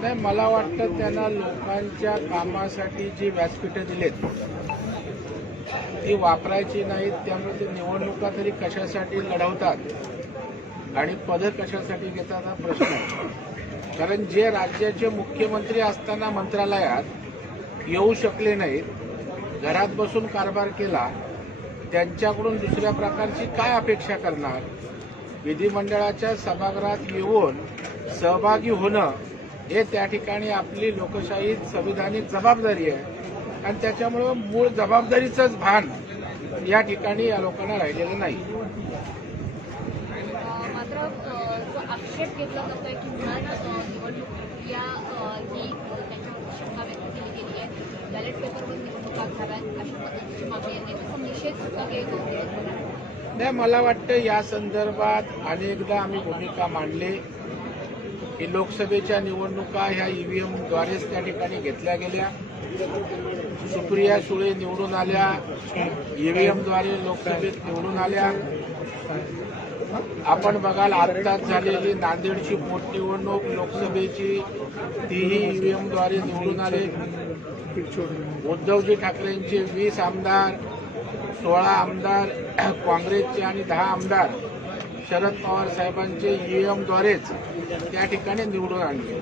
नाही मला वाटतं त्यांना लोकांच्या कामासाठी जी व्यासपीठं दिलेत ती वापरायची नाहीत त्यामुळे ते निवडणुका तरी कशासाठी लढवतात आणि पदं कशासाठी घेतात हा प्रश्न आहे. कारण जे राज्याचे मुख्यमंत्री असताना मंत्रालयात येऊ शकले नाहीत घरात बसून कारभार केला त्यांच्याकडून दुसऱ्या प्रकारची काय अपेक्षा करणार? विधिमंडळाच्या सभागृहात येऊन सहभागी होणं हे त्या ठिकाणी आपली लोकशाही संविधानिक जबाबदारी आहे. आणि त्याच्यामुळं मूळ जबाबदारीचंच भान या ठिकाणी या लोकांना राहिलेलं नाही. अ, मात्र अ, जो आक्षेप घेतला जातोय की मुळात अ, निवडणूक या अ, ही त्यांच्यावरती शंका व्यक्त केली गेली आहे. बॅलेट पेपरवर निवडणुका घ्याव्यात अशा पद्धतीची मागणी आहे. त्याचा निषेध सुद्धा गेले दोन दिवस झाले. नाही मला वाटतं या संदर्भात अनेकदा आम्ही भूमिका मांडली. की लोकसभेच्या निवडणुका ह्या ईव्हीएमद्वारेच त्या ठिकाणी घेतल्या गेल्या. सुप्रिया सुळे निवडून आल्या. ईव्हीएमद्वारे लोकसभेत निवडून आल्या. आपण बघाल आत्ताच झालेली नांदेडची पोटनिवडणूक लोकसभेची तीही ईव्हीएमद्वारे निवडून आले. उद्धवजी ठाकरेंचे वीस आमदार सोळा आमदार काँग्रेसचे आणि दहा आमदार. शरद पवार साहेबांचे ईएमद्वारेच त्या ठिकाणी निवडून आणले.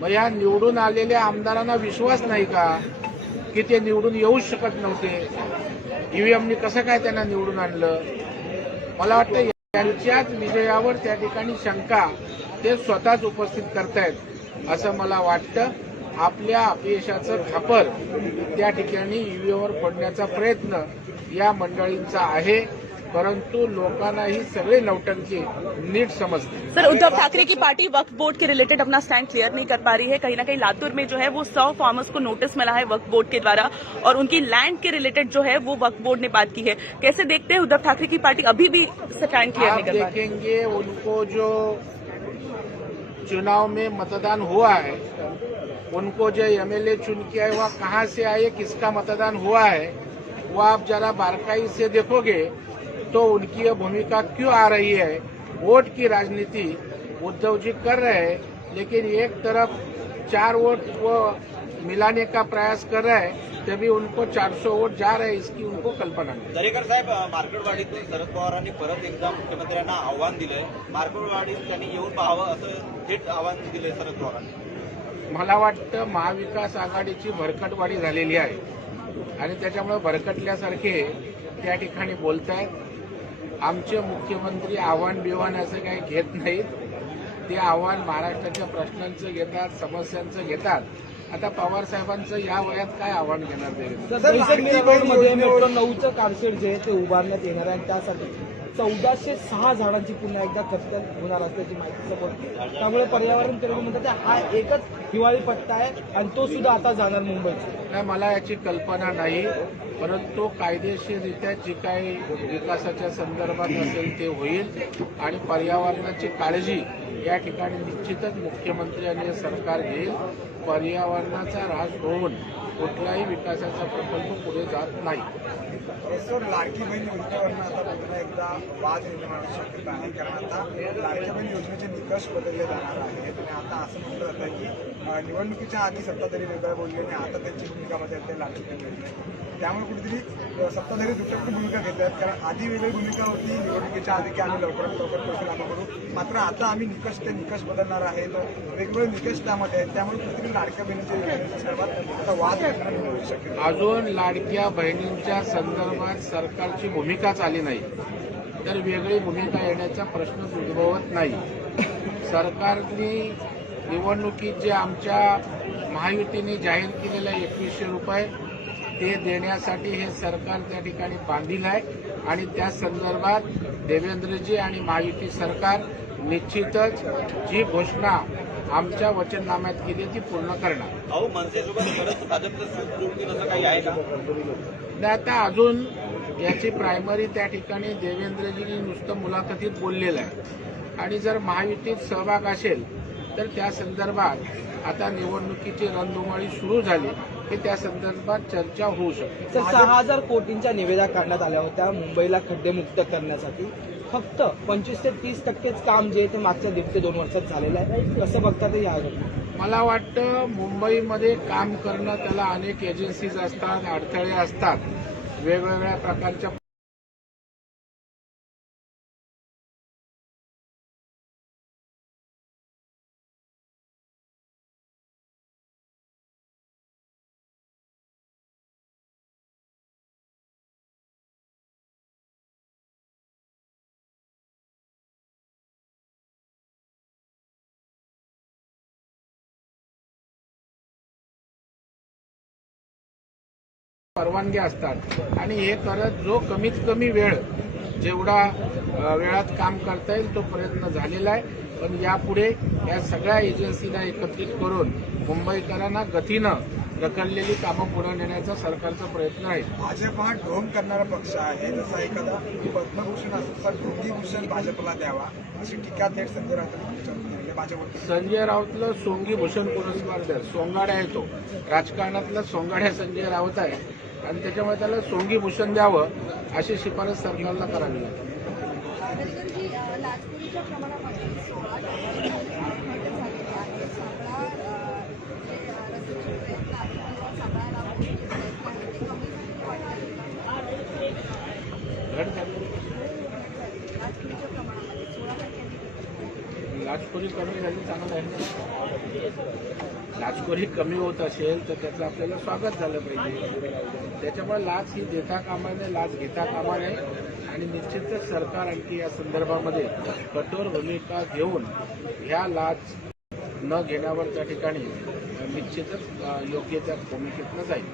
मग या निवडून आलेल्या आमदारांना विश्वास नाही का की ते निवडून येऊच शकत नव्हते? ईव्हीएमनी कसं काय त्यांना निवडून आणलं? मला वाटतं यांच्याच विजयावर त्या ठिकाणी शंका ते स्वतःच उपस्थित करतायत असं मला वाटतं. आपल्या अपयशाचं खापर त्या ठिकाणी ईव्हीएमवर फोडण्याचा प्रयत्न या मंडळींचा आहे. परंतु लोकांना ही सगळे नौटंकी नीट समजते सर उद्धव ठाकरे की पार्टी वक्फ बोर्ड के रिलेटेड अपना स्टैंड क्लियर नहीं कर पा रही है। कहीं ना कहीं लातूर में जो है वो सौ फार्मर्स को नोटिस मिला है वक्फ बोर्ड के द्वारा और उनकी लैंड के रिलेटेड जो है वो वक्फ बोर्ड ने बात की है। कैसे देखते हैं उद्धव ठाकरे की पार्टी अभी भी स्टैंड क्लियर नहीं कर देखेंगे उनको जो चुनाव में मतदान हुआ है उनको जो एमएलए चुन के आए वह कहाँ से आए किसका मतदान हुआ है वो आप जरा बारकाई से देखोगे। तो उनकी ये भूमिका क्यों आ रही है? वोट की राजनीति उद्धव जी कर रहे हैं लेकिन एक तरफ चार वोट वो मिलाने का प्रयास कर रहे हैं तभी उनको 400 वोट जा रहे हैं इसकी उनको कल्पना नहीं। दरेकर साहेब मार्केटवाडीतून शरद पवारांनी परत एकदा मुख्यमंत्र्यांना आव्हान दिलंय. मार्केटवाडीत त्यांनी येऊन पाहावं असं थेट आव्हान दिलंय शरद पवारांनी. मला वाटतं महाविकास आघाडीची भरकटवाडी झालेली आहे. आणि त्याच्यामुळे भरकटल्यासारखे त्या ठिकाणी बोलतायत. आमचे मुख्यमंत्री आव्हान बिव्हान असं काही घेत नाहीत. ते आव्हान महाराष्ट्राच्या प्रश्नांचं घेतात समस्यांचं घेतात. आता पवार साहेबांचं या वयात काय आव्हान घेणार ते? बैसकमध्ये मेट्रो नऊचं कारशेड जे आहे ते उभारण्यात येणार आहे त्यासाठी चौदाशे सहा झाडांची पुन्हा एकदा कत्तल होणार असल्याची माहिती समोर त्यामुळे पर्यावरण प्रेमी म्हणतात हा एकच हिवाळी पट्टा आहे आणि तो सुद्धा आता जाणार मुंबईचा नाही मला याची कल्पना नाही परंतु कायदेशीररित्या जी काही विकासाच्या संदर्भात असेल ते होईल. आणि पर्यावरणाची काळजी या ठिकाणी निश्चितच मुख्यमंत्री आणि सरकार घेईल. पर्यावरणाचा ऱ्हास होऊन कुठलाही विकासाचा प्रकल्प पुढे जात नाही. सर लाडकी बहीण योजनेवरनं आता पुन्हा एकदा वाद निर्माण शक्यता आहे कारण आता लाडक्या बहीण योजनेचे निकष बदलले जाणार आहेत. आणि आता असं म्हटलं जातं की निवडणुकीच्या आधी सत्ताधारी वेगळ्या बोलले आणि आता त्यांची भूमिका बदलते लाडकी बहीण त्यामुळे कुठेतरी सत्ताधारी दुटप्पी भूमिका घेत आहेत. कारण आधी वेगळी भूमिका होती निवडणुकीच्या आधी की आम्ही लवकरात लवकर पैसे लागू करू. मात्र आता आम्ही निकष ते निकष बदलणार आहे वेगवेगळे निकष त्यामध्ये आहेत. त्यामुळे कुठेतरी लाडक्या बहिणीच्या योजनेच्या संदर्भात आता वाद निर्माण अजून लाडक्या बहिणींच्या संदर्भात सरकारची भूमिकाच आली नाही. तर वेगळी भूमिका येण्याचा प्रश्नच उद्भवत नाही. सरकारने निवडणुकीत जे आमच्या महायुतीने जाहीर केलेलं एकवीसशे रुपये ते देण्यासाठी हे सरकार त्या ठिकाणी बांधील आहे. आणि त्या संदर्भात देवेंद्रजी आणि महायुती सरकार निश्चितच जी घोषणा आमच्या वचननाम्यात केली ती पूर्ण करणार. अहो मनसेसोबत आणि आता अजून याची प्रायमरी त्या ठिकाणी देवेंद्रजींनी नुसतं मुलाखतीत बोललेलं आहे. आणि जर महायुतीत सहभाग असेल तर त्या संदर्भात आता निवडणुकीची रणधुमाळी सुरू झाली हे त्या संदर्भात चर्चा होऊ शकते. तर सहा हजार कोटींच्या निविदा काढण्यात आल्या होत्या मुंबईला खड्डेमुक्त करण्यासाठी. फक्त पंचवीस ते तीस टक्केच काम जे आहे ते मागच्या दीड ते दोन वर्षात झालेलं आहे. कसं बघता ते या मला वाटतं मुंबईमध्ये काम करणं त्याला अनेक एजन्सीज असतात अडथळे असतात. वेगवेगळ्या प्रकारच्या परवानग्या असतात. आणि हे करत जो कमीत कमी वेळ जेवढा वेळात काम करता येईल तो प्रयत्न झालेला आहे. पण यापुढे या सगळ्या एजन्सीना एकत्रित करून मुंबईकरांना गतीनं रखडलेली कामं पुढे नेण्याचा सरकारचा प्रयत्न आहे. भाजप हा ढोंग करणारा पक्ष आहे जसा एखादा पद्मभूषण तर ढोंगीभूषण भाजपला द्यावा अशी टीका थेट संजय राऊत भाजपवर संजय राऊतला सोंगी भूषण पुरस्कार द्या सोंगाड्या आहे तो. राजकारणातला सोंगाड्या संजय राऊत आहे. आणि त्याच्यामुळे त्याला सोंगी भूषण द्यावं अशी शिफारस सरकारला करावी लागते. घट झालेली आहे सापळा जे रस्त्याचे प्रयत्न आहेत किंवा सापळा लावण्याचे जे प्रयत्न आहेत ते कमी झालेले वाटतात घट झाली लाचखोरीच्या प्रमाणामध्ये सोळा टक्क्यांनी लाचखोरी कमी झाली चांगलं आहे. ना. लाचखोरी कमी होत असेल तर त्याचं आपल्याला स्वागत झालं पाहिजे. त्याच्यामुळे लाच ही देता कामा नये लाच घेता कामा नये. आणि निश्चितच सरकार आणखी या संदर्भामध्ये कठोर भूमिका घेऊन ह्या लाच न घेण्यावर त्या ठिकाणी निश्चितच योग्य त्या भूमिकेतनं जाईल.